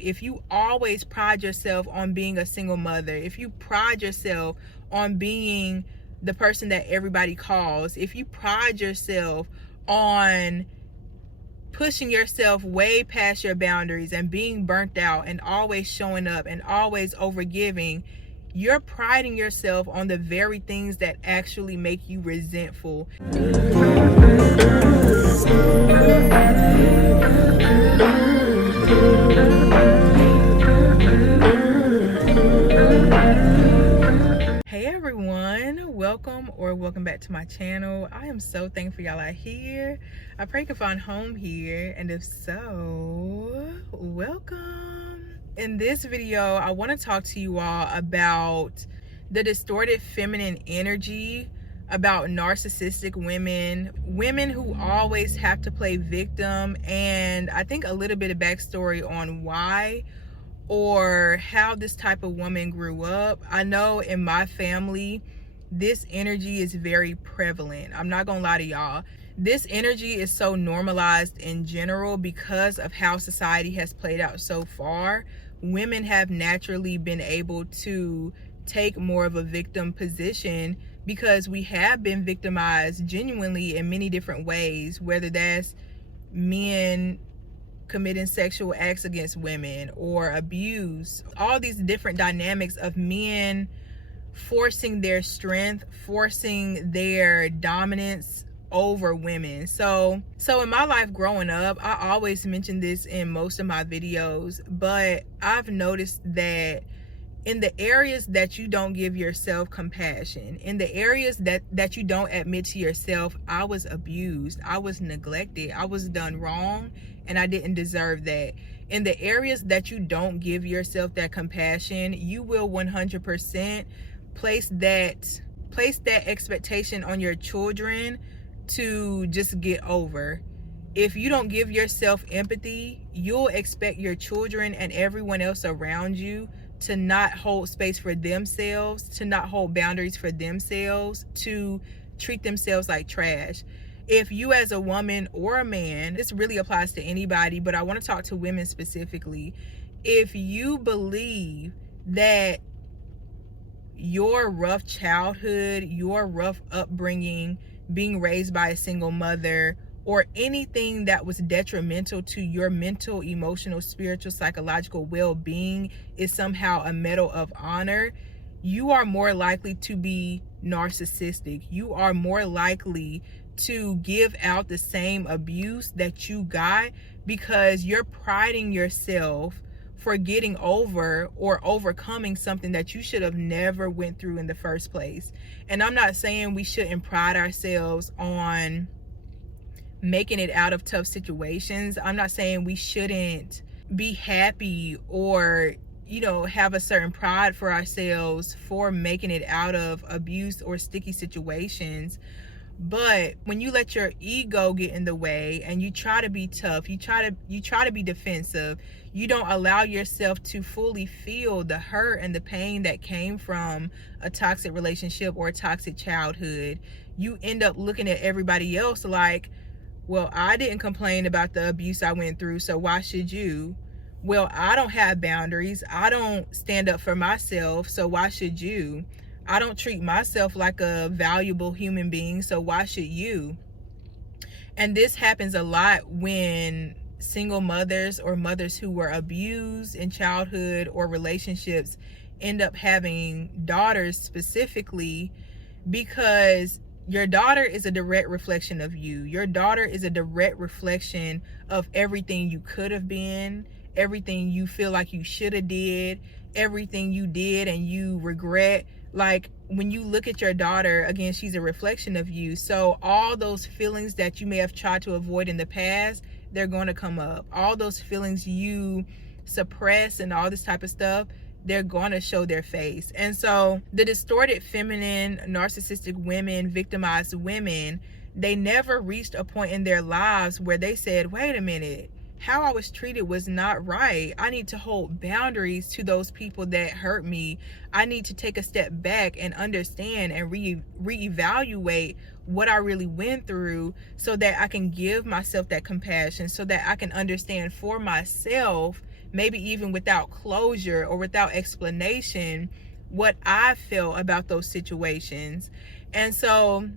If you always pride yourself on being a single mother, if you pride yourself on being the person that everybody calls, if you pride yourself on pushing yourself way past your boundaries and being burnt out and always showing up and always overgiving, you're priding yourself on the very things that actually make you resentful. Hey everyone, welcome back to my channel. I am so thankful y'all are here. I pray you can find home here, and if so, welcome. In this video, I want to talk to you all about the distorted feminine energy, about narcissistic women who always have to play victim, and I think a little bit of backstory on why or how this type of woman grew up. I know in my family, this energy is very prevalent. I'm not gonna lie to y'all. This energy is so normalized in general because of how society has played out so far. Women have naturally been able to take more of a victim position because we have been victimized genuinely in many different ways, whether that's men committing sexual acts against women or abuse, all these different dynamics of men forcing their strength, forcing their dominance over women. So in my life growing up, I always mention this in most of my videos, but I've noticed that in the areas that you don't give yourself compassion, in the areas that you don't admit to yourself, I was abused, I was neglected, I was done wrong, and I didn't deserve that. In the areas that you don't give yourself that compassion, you will 100% place that expectation on your children to just get over. If you don't give yourself empathy, you'll expect your children and everyone else around you to not hold space for themselves, to not hold boundaries for themselves, to treat themselves like trash. If you as a woman or a man, this really applies to anybody, but I want to talk to women specifically. If you believe that your rough childhood, your rough upbringing, being raised by a single mother, or anything that was detrimental to your mental, emotional, spiritual, psychological well-being is somehow a medal of honor, you are more likely to be narcissistic. You are more likely to give out the same abuse that you got because you're priding yourself for getting over or overcoming something that you should have never went through in the first place. And I'm not saying we shouldn't pride ourselves on making it out of tough situations. I'm not saying we shouldn't be happy or, have a certain pride for ourselves for making it out of abuse or sticky situations. But when you let your ego get in the way and you try to be tough, you try to be defensive, you don't allow yourself to fully feel the hurt and the pain that came from a toxic relationship or a toxic childhood, you end up looking at everybody else like, well, I didn't complain about the abuse I went through, so why should you? Well, I don't have boundaries. I don't stand up for myself, so why should you? I don't treat myself like a valuable human being, so why should you? And this happens a lot when single mothers or mothers who were abused in childhood or relationships end up having daughters specifically, because your daughter is a direct reflection of you. Your daughter is a direct reflection of everything you could have been, everything you feel like you should have did, everything you did and you regret. Like when you look at your daughter, again, she's a reflection of you. So all those feelings that you may have tried to avoid in the past, they're going to come up. All those feelings you suppress and all this type of stuff, they're going to show their face. And so the distorted feminine, narcissistic women, victimized women, they never reached a point in their lives where they said, wait a minute, how I was treated was not right. I need to hold boundaries to those people that hurt me. I need to take a step back and understand and reevaluate what I really went through so that I can give myself that compassion, so that I can understand for myself maybe even without closure or without explanation, what I felt about those situations. And so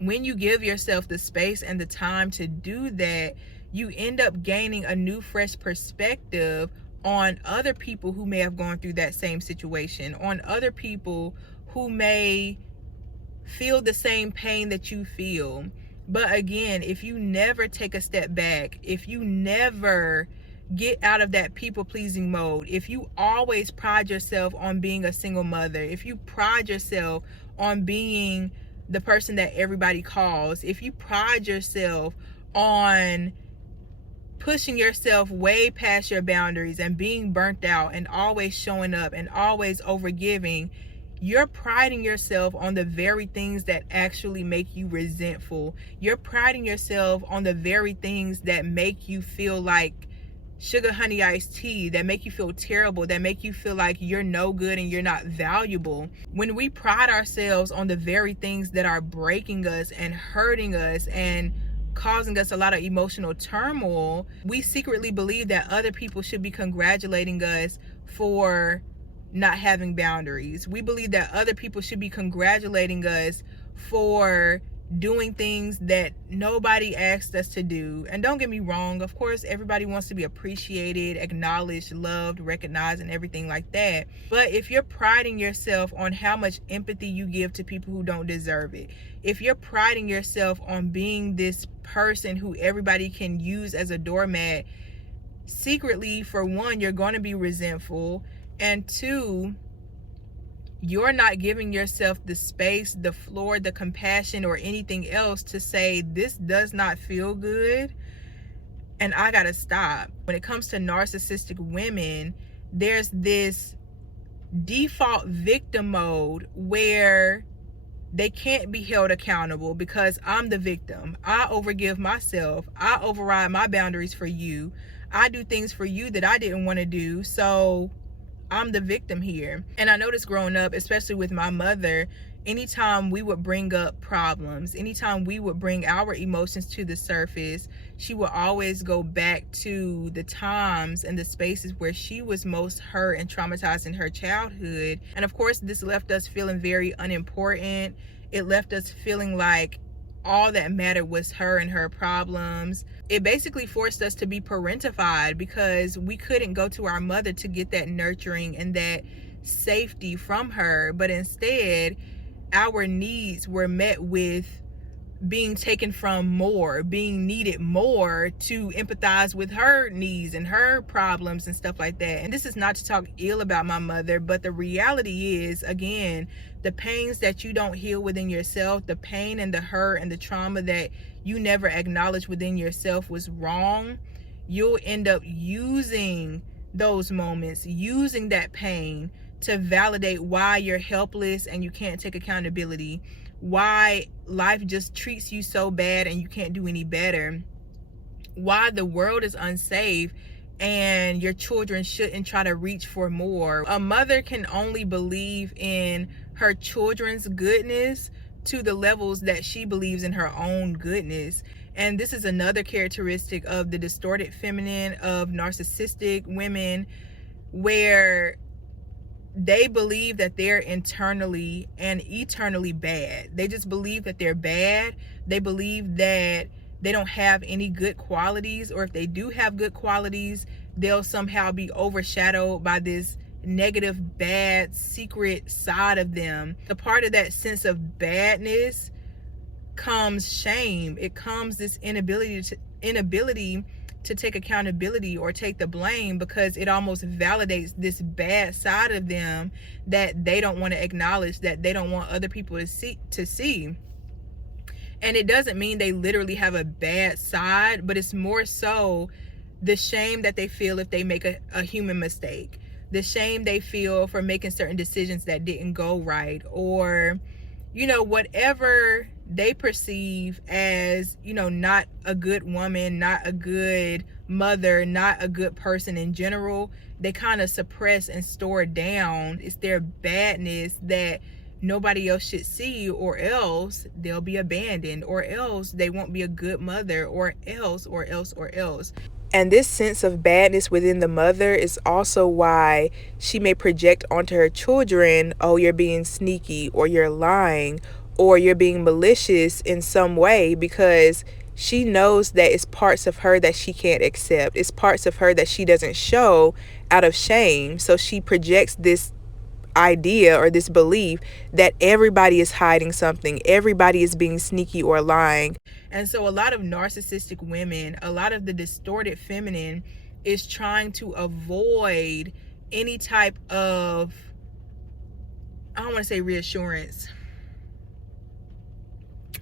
when you give yourself the space and the time to do that, you end up gaining a new, fresh perspective on other people who may have gone through that same situation, on other people who may feel the same pain that you feel. But again, if you never take a step back, if you never get out of that people-pleasing mode, if you always pride yourself on being a single mother, if you pride yourself on being the person that everybody calls, if you pride yourself on pushing yourself way past your boundaries and being burnt out and always showing up and always overgiving, you're priding yourself on the very things that actually make you resentful. You're priding yourself on the very things that make you feel like sugar honey iced tea, that make you feel terrible, that make you feel like you're no good and you're not valuable. When we pride ourselves on the very things that are breaking us and hurting us and causing us a lot of emotional turmoil, we secretly believe that other people should be congratulating us for not having boundaries. We believe that other people should be congratulating us for doing things that nobody asked us to do. And don't get me wrong, of course everybody wants to be appreciated, acknowledged, loved, recognized, and everything like that. But if you're priding yourself on how much empathy you give to people who don't deserve it, if you're priding yourself on being this person who everybody can use as a doormat, secretly, for one, you're going to be resentful, and two, you're not giving yourself the space, the floor, the compassion, or anything else to say, this does not feel good and I gotta stop. When it comes to narcissistic women, there's this default victim mode where they can't be held accountable because I'm the victim. I overgive myself. I override my boundaries for you. I do things for you that I didn't want to do. So I'm the victim here. And I noticed growing up, especially with my mother, anytime we would bring up problems, anytime we would bring our emotions to the surface, she would always go back to the times and the spaces where she was most hurt and traumatized in her childhood. And of course, this left us feeling very unimportant. It left us feeling like all that mattered was her and her problems. It basically forced us to be parentified because we couldn't go to our mother to get that nurturing and that safety from her, but instead our needs were met with being taken from more, being needed more to empathize with her needs and her problems and stuff like that. And this is not to talk ill about my mother, but the reality is, again, the pains that you don't heal within yourself, the pain and the hurt and the trauma that you never acknowledged within yourself was wrong, you'll end up using those moments, using that pain to validate why you're helpless and you can't take accountability, why life just treats you so bad and you can't do any better, why the world is unsafe and your children shouldn't try to reach for more. A mother can only believe in her children's goodness to the levels that she believes in her own goodness. And this is another characteristic of the distorted feminine, of narcissistic women, where they believe that they're internally and eternally bad. They just believe that they're bad. They believe that they don't have any good qualities, or if they do have good qualities, they'll somehow be overshadowed by this negative, bad, secret side of them. The part of that sense of badness comes shame. It comes this inability to take accountability or take the blame, because it almost validates this bad side of them that they don't want to acknowledge, that they don't want other people to see. And it doesn't mean they literally have a bad side, but it's more so the shame that they feel if they make a human mistake, the shame they feel for making certain decisions that didn't go right, or whatever they perceive as not a good woman, not a good mother, not a good person in general. They kind of suppress and store down. It's their badness that nobody else should see, or else they'll be abandoned, or else they won't be a good mother, or else. And this sense of badness within the mother is also why she may project onto her children, oh, you're being sneaky, or you're lying, or you're being malicious in some way, because she knows that it's parts of her that she can't accept. It's parts of her that she doesn't show out of shame. So she projects this idea or this belief that everybody is hiding something, everybody is being sneaky or lying. And so a lot of narcissistic women, a lot of the distorted feminine is trying to avoid any type of, I don't want to say reassurance,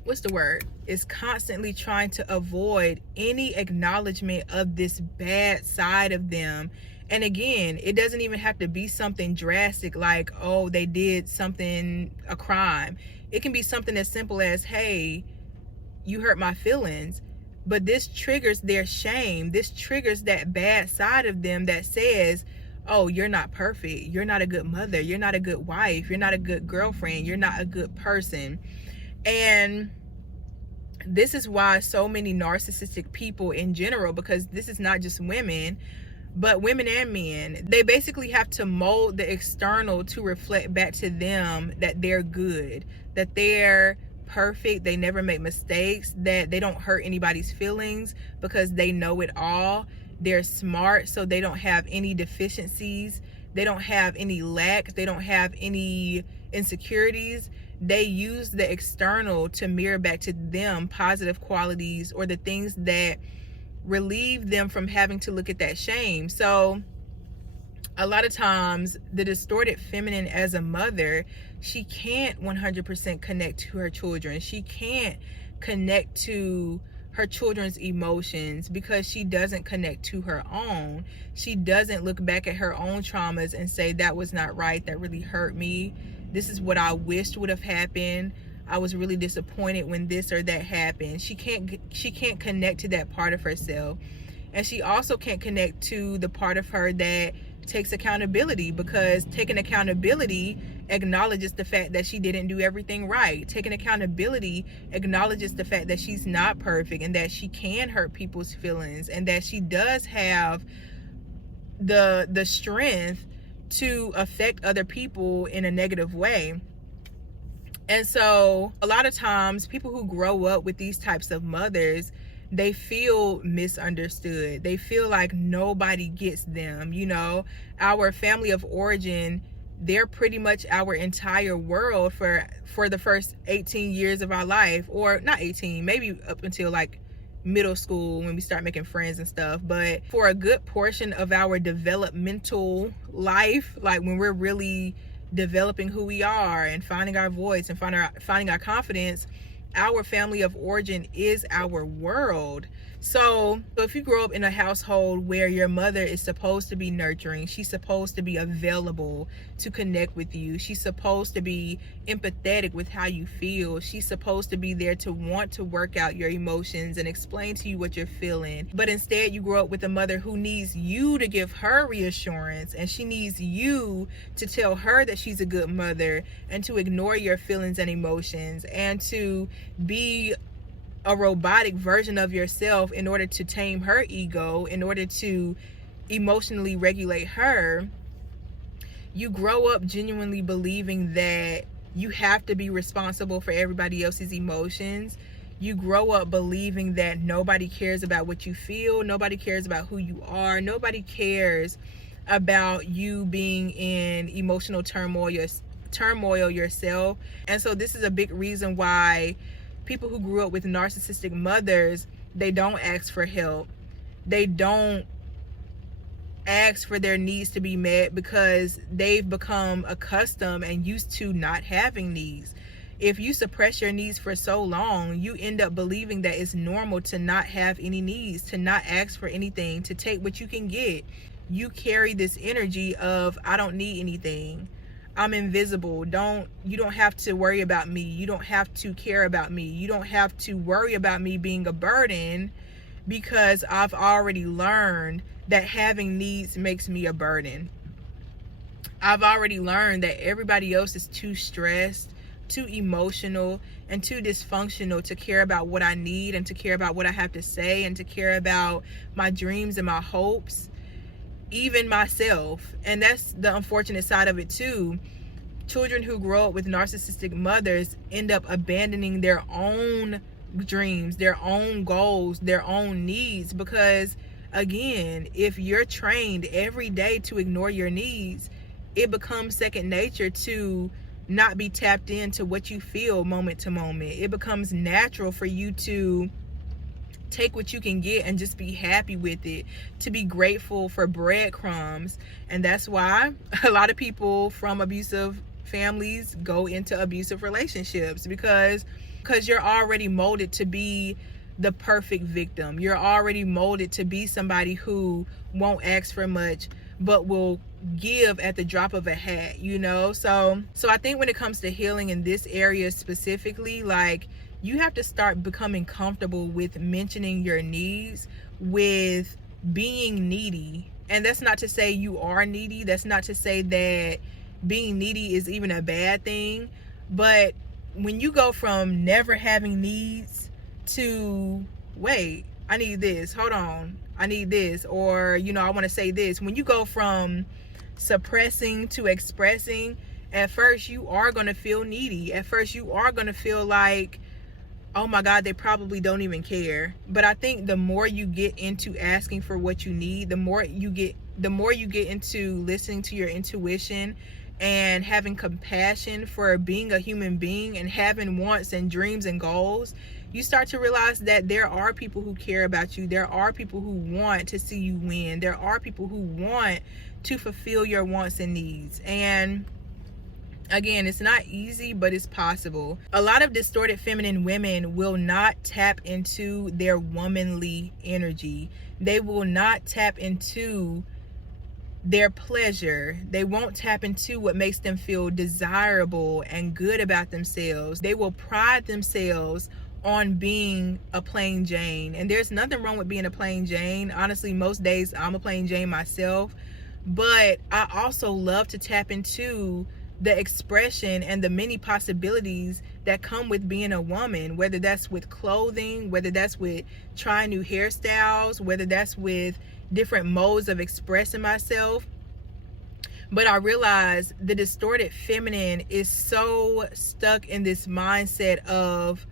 what's the word, is constantly trying to avoid any acknowledgement of this bad side of them. And again, it doesn't even have to be something drastic like, oh, they did something, a crime. It can be something as simple as, hey, you hurt my feelings. But this triggers their shame. This triggers that bad side of them that says, oh, you're not perfect. You're not a good mother. You're not a good wife. You're not a good girlfriend. You're not a good person. And this is why so many narcissistic people in general, because this is not just women, but women and men, they basically have to mold the external to reflect back to them that they're good, that they're perfect, they never make mistakes, that they don't hurt anybody's feelings because they know it all. They're smart, so they don't have any deficiencies, they don't have any lacks, they don't have any insecurities. They use the external to mirror back to them positive qualities or the things that relieve them from having to look at that shame. So a lot of times the distorted feminine as a mother, she can't 100% connect to her children. She can't connect to her children's emotions because she doesn't connect to her own. She doesn't look back at her own traumas and say, that was not right, that really hurt me. This is what I wished would have happened. I was really disappointed when this or that happened. She can't connect to that part of herself. And she also can't connect to the part of her that takes accountability, because taking accountability acknowledges the fact that she didn't do everything right. Taking accountability acknowledges the fact that she's not perfect and that she can hurt people's feelings and that she does have the strength to affect other people in a negative way. And so a lot of times people who grow up with these types of mothers, they feel misunderstood. They feel like nobody gets them. You know, our family of origin, they're pretty much our entire world for the first 18 years of our life, or not 18, maybe up until like middle school when we start making friends and stuff. But for a good portion of our developmental life, like when we're really developing who we are and finding our voice and finding our confidence, our family of origin is our world. So if you grow up in a household where your mother is supposed to be nurturing, she's supposed to be available to connect with you, she's supposed to be empathetic with how you feel, she's supposed to be there to want to work out your emotions and explain to you what you're feeling, but instead you grow up with a mother who needs you to give her reassurance, and she needs you to tell her that she's a good mother and to ignore your feelings and emotions and to be a robotic version of yourself in order to tame her ego, in order to emotionally regulate her. You grow up genuinely believing that you have to be responsible for everybody else's emotions. You grow up believing that nobody cares about what you feel, nobody cares about who you are, nobody cares about you being in emotional turmoil yourself. And so this is a big reason why people who grew up with narcissistic mothers, they don't ask for help. They don't ask for their needs to be met because they've become accustomed and used to not having needs. If you suppress your needs for so long, you end up believing that it's normal to not have any needs, to not ask for anything, to take what you can get. You carry this energy of, I don't need anything, I'm invisible, you don't have to worry about me, you don't have to care about me, you don't have to worry about me being a burden, because I've already learned that having needs makes me a burden. I've already learned that everybody else is too stressed, too emotional and too dysfunctional to care about what I need and to care about what I have to say and to care about my dreams and my hopes, even myself. And that's the unfortunate side of it too. Children who grow up with narcissistic mothers end up abandoning their own dreams, their own goals, their own needs, because again, if you're trained every day to ignore your needs, it becomes second nature to not be tapped into what you feel moment to moment. It becomes natural for you to take what you can get and just be happy with it, to be grateful for breadcrumbs. And that's why a lot of people from abusive families go into abusive relationships, because you're already molded to be the perfect victim. You're already molded to be somebody who won't ask for much but will give at the drop of a hat, you know? So I think when it comes to healing in this area specifically, like, you have to start becoming comfortable with mentioning your needs, with being needy. And that's not to say you are needy. That's not to say that being needy is even a bad thing. But when you go from never having needs to, wait, I need this, hold on, I need this, or, you know, I want to say this. When you go from suppressing to expressing, at first you are going to feel needy. At first you are going to feel like, oh my God, they probably don't even care. But I think the more you get into asking for what you need, the more you get into listening to your intuition and having compassion for being a human being and having wants and dreams and goals, you start to realize that there are people who care about you. There are people who want to see you win. There are people who want to fulfill your wants and needs. And again, it's not easy, but it's possible. A lot of distorted feminine women will not tap into their womanly energy. They will not tap into their pleasure. They won't tap into what makes them feel desirable and good about themselves. They will pride themselves on being a plain Jane. And there's nothing wrong with being a plain Jane. Honestly, most days I'm a plain Jane myself. But I also love to tap into the expression and the many possibilities that come with being a woman, whether that's with clothing, whether that's with trying new hairstyles, whether that's with different modes of expressing myself. But I realize the distorted feminine is so stuck in this mindset of,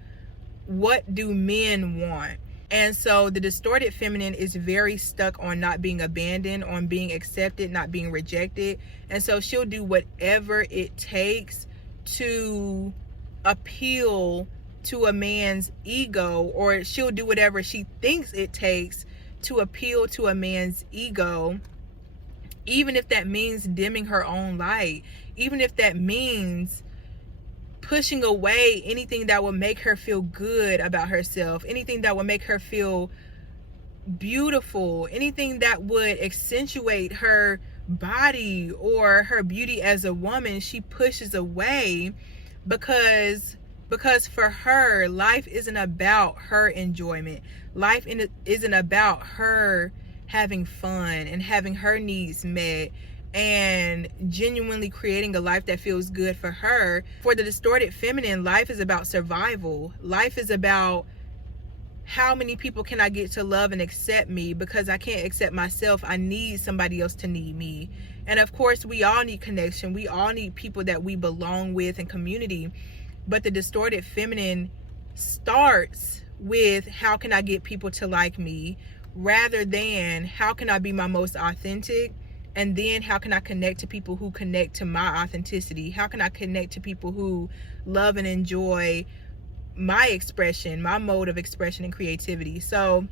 what do men want? And so the distorted feminine is very stuck on not being abandoned, on being accepted, not being rejected. And so she'll do whatever it takes to appeal to a man's ego, or she'll do whatever she thinks it takes to appeal to a man's ego, even if that means dimming her own light, even if that means pushing away anything that will make her feel good about herself, anything that will make her feel beautiful, anything that would accentuate her body or her beauty as a woman, she pushes away, because for her, life isn't about her enjoyment. Life isn't about her having fun and having her needs met and genuinely creating a life that feels good for her. For the distorted feminine, life is about survival. Life is about, how many people can I get to love and accept me? Because I can't accept myself, I need somebody else to need me. And of course, we all need connection. We all need people that we belong with and community. But the distorted feminine starts with, how can I get people to like me? Rather than, how can I be my most authentic? And then, how can I connect to people who connect to my authenticity? How can I connect to people who love and enjoy my expression, my mode of expression and creativity? So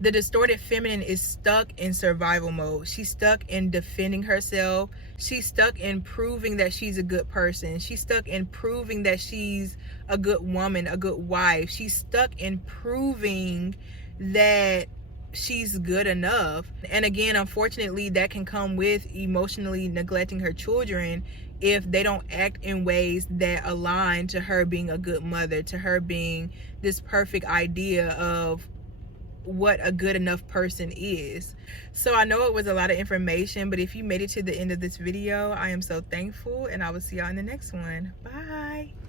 the distorted feminine is stuck in survival mode. She's stuck in defending herself. She's stuck in proving that she's a good person. She's stuck in proving that she's a good woman, a good wife. She's stuck in proving that she's good enough. And again, unfortunately, that can come with emotionally neglecting her children if they don't act in ways that align to her being a good mother, to her being this perfect idea of what a good enough person is. So I know it was a lot of information, but if you made it to the end of this video, I am so thankful, and I will see y'all in the next one. Bye.